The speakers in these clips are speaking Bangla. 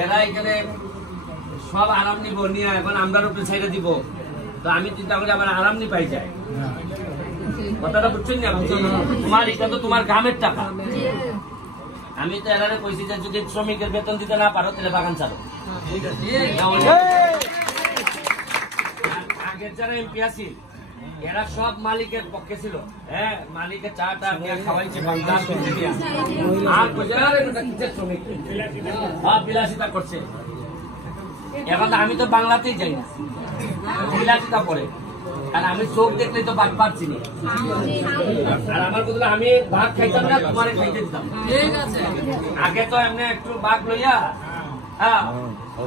এরা এখানে সব আরাম নিব নিয়ে এখন আমরা উপরে ছেড়ে দিব, তো আমি চিন্তা করি আমার আরাম নি পাই যায়। কথাটা বুঝছেন না? তোমার এটা তো তোমার গ্রামের টাকা। আমি তো এরারে কইছি যে যদি শ্রমিকের বেতন দিতে না পারো তাহলে বাগান চালো। আগের যারা এমপি আছে এরা সব মালিকের পক্ষে ছিল। হ্যাঁ, মালিকের চাটা খাওয়াইছে আর শ্রমিক বিলাসিতা করছে। এখন আমি তো বাংলাতেই যাই না, বিলাসিতা করে। আর আমি চোখ দেখলেই তো বাঘ পাচ্ছি না। আর আমার কথা আমি ভাগ খাইতাম না, তোমার খাইতে দিতাম। আগে তো এমনি একটু বাঘ লইয়া হ্যাঁ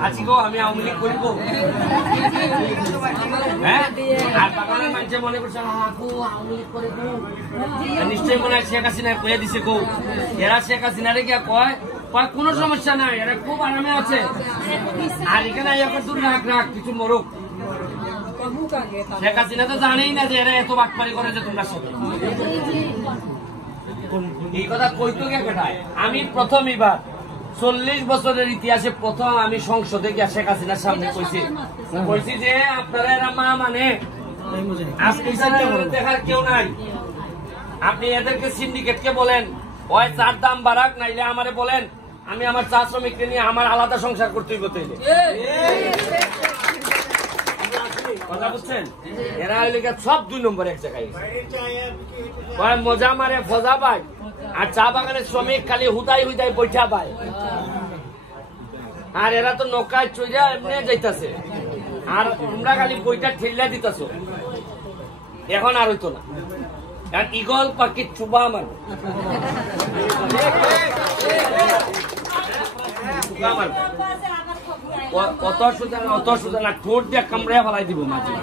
আছি গো, আমি আওয়ামী লীগ করিব। হ্যাঁ, আর বাগানের মানুষে মনে করছে নিশ্চয়ই মনে হয় শেখ হাসিনা কয়ে দিছে গো। এরা শেখ হাসিনারে গিয়া কয় কোনো সমস্যা নাই, এরা খুব আরামে আছে। আর এখানে এখন দূর রাখ রাখ কিছু মরুক। শেখ হাসিনা তো জানেই না যে এরা এত বাটপারি করে যে তোমরা সাথে। এই কথা কইতো কে কেটায়? আমি প্রথম এবার 40 বছরের ইতিহাসে প্রথম আমি সংসদে গিয়া শেখ হাসিনার সামনে কইছি যে আপনারা এরা মা মানে দেখার কেউ নাই। আপনি এদেরকে সিন্ডিকেটকে বলেন ওই চার দাম বাড়াক, নাইলে আমারে বলেন, আমি আমার চা শ্রমিককে নিয়ে আমার আলাদা সংসার করতে হইতে। কথা বুঝছেন? এরা হইলে সব 2 নম্বর এক জায়গায় মজা মারে ফজা পায়। আর চা বাগানের শ্রমিক খালি হুদাই হুদাই বৈঠা পায়। আর এরা তো নৌকায় চইরা এমনি যাইতাছে, আর তোমরা খালি বইটা ঠেল্লা দিতেছ। এখন আর হইতো না, কারণ ইগল পাখি চুবা মার অত সুতরাং ঠোঁট দিয়ে কামড়ে ফেলাই দিব মাঝে।